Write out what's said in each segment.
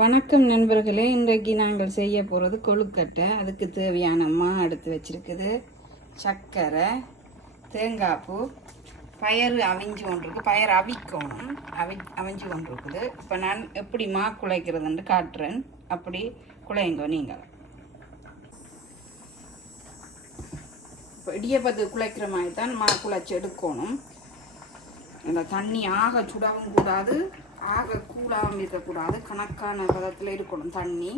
வணக்கம் நண்பர்களே, இன்றைக்கு நாங்கள் செய்ய போகிறது கொழுக்கட்டை. அதுக்கு தேவையான மா எடுத்து வச்சிருக்குது, சர்க்கரை, தேங்காய் பூ, பயறு அவிஞ்சு கொண்டிருக்கு. பயறு அவிக்கணும், அவிஞ்சு கொண்டிருக்குது. இப்போ நான் எப்படி மா குழைக்கிறதுன்னு காட்டுறேன். அப்படி குழையுங்க நீங்கள். இப்போ இடியப்பத்து குழைக்கிற மாதிரி தான் மா குழைச்சி எடுக்கணும். இந்த தண்ணி ஆக சுடாவும் கூடாது, ஆக கூடாமல் இருக்கக்கூடாது. கணக்கான பதத்தில் இருக்கணும் தண்ணி.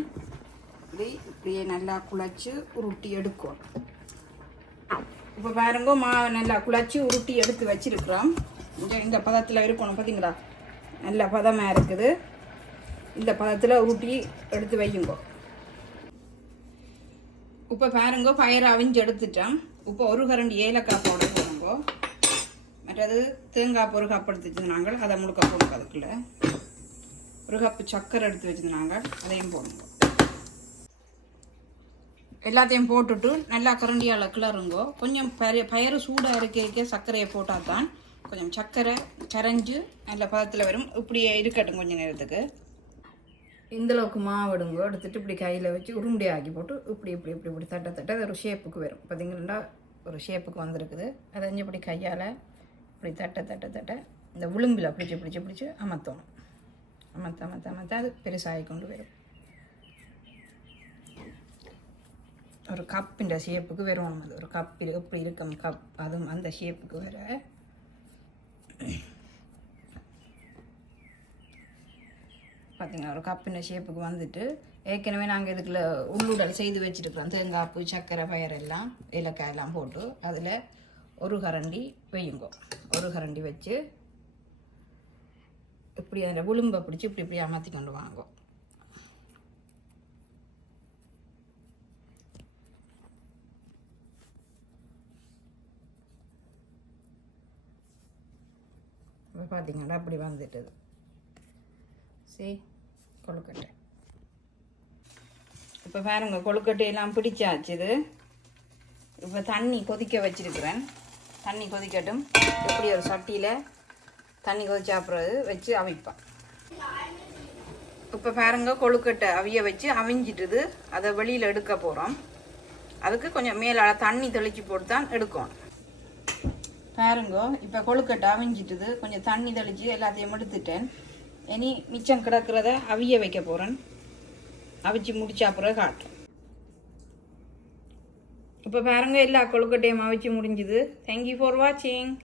இப்படியே நல்லா குழச்சி உருட்டி எடுக்கணும். இப்போ பாருங்க, மாவை நல்லா குழச்சி உருட்டி எடுத்து வச்சிருக்கிறோம். இந்த பதத்தில் இருக்கணும். பார்த்தீங்களா, நல்ல பதமாக இருக்குது. இந்த பதத்தில் உருட்டி எடுத்து வையுங்க. இப்போ பாருங்க, பயறு அவிஞ்சு எடுத்துட்டோம். இப்போ ஒரு கரண்டி ஏலக்காய் பவுடர் போடுங்க. மற்றது தேங்காய் ஒரு கப் எடுத்து வச்சுருந்தாங்க, அதை முழுக்க போடுங்க. அதுக்குள்ள ஒரு கப்பு சர்க்கரை எடுத்து வச்சுருந்தாங்க, அதையும் போடுங்க. எல்லாத்தையும் போட்டுட்டு நல்லா கரண்டியால் கிளறுங்கோ. கொஞ்சம் பயறு சூடாக இருக்க சர்க்கரையை போட்டால் தான் கொஞ்சம் சர்க்கரை கரைஞ்சு நல்ல பதத்தில் வரும். இப்படியே இருக்கட்டும் கொஞ்சம் நேரத்துக்கு. இந்தளவுக்கு மாவிடுங்கோ. எடுத்துட்டு இப்படி கையில் வச்சு உருண்டை ஆக்கி போட்டு இப்படி இப்படி இப்படி இப்படி தட்ட அது ஒரு ஷேப்புக்கு வரும். பார்த்தீங்கன்னா ஒரு ஷேப்புக்கு வந்திருக்குது. அதை இப்படி கையால் இப்படி தட்ட இந்த விளிம்பில் பிடிச்சி அமர்த்தணும். அமர்த்த அது பெருசாகி கொண்டு வரும். ஒரு கப்பின்ற ஷேப்புக்கு வரும். அது ஒரு கப்பு எப்படி இருக்கும் கப், அதுவும் அந்த ஷேப்புக்கு வர. பார்த்தீங்களா, ஒரு கப்பின்ற ஷேப்புக்கு வந்துட்டு ஏற்கனவே நாங்கள் இதுக்குள்ள உள்ளுடல் செய்து வச்சுருக்குறோம். தேங்காய் பூ, சர்க்கரை, பயர் எல்லாம், ஏலக்காய் எல்லாம் போட்டு அதில் ஒரு கரண்டி வையுங்கோ. ஒரு கரண்டி வச்சு இப்படி அதில் விளிம்பை பிடிச்சி இப்படி அமர்த்தி கொண்டு வாங்கோ. இப்போ பார்த்தீங்கன்னா அப்படி வந்துட்டுது. சரி, கொழுக்கட்டை. இப்போ பாருங்க, கொழுக்கட்டையெல்லாம் பிடிச்சாச்சுது. இப்போ தண்ணி கொதிக்க வச்சிருக்கிறேன். தண்ணி கொதிக்கட்டும். இப்படி ஒரு சட்டியில் தண்ணி கொதிச்சாப்புறது வச்சு அவிப்பேன். இப்போ பாருங்க, கொழுக்கட்டை அவிய வச்சு அவிஞ்சிட்டுது. அதை வெளியில் எடுக்க போகிறோம். அதுக்கு கொஞ்சம் மேலால் தண்ணி தெளித்து போட்டு தான் எடுக்கணும். பாருங்க, இப்போ கொழுக்கட்டை அவிஞ்சிட்டுது. கொஞ்சம் தண்ணி தெளித்து எல்லாத்தையும் எடுத்துட்டேன். இனி மிச்சம் கிடக்கிறத அவிய வைக்க போகிறேன். அவிச்சு முடிச்சாப்புறம் காட்டுறேன். இப்போ பாருங்க, எல்லா கொழுக்கட்டையும் அவிச்சு முடிஞ்சுது. தேங்க்யூ ஃபார் வாட்சிங்.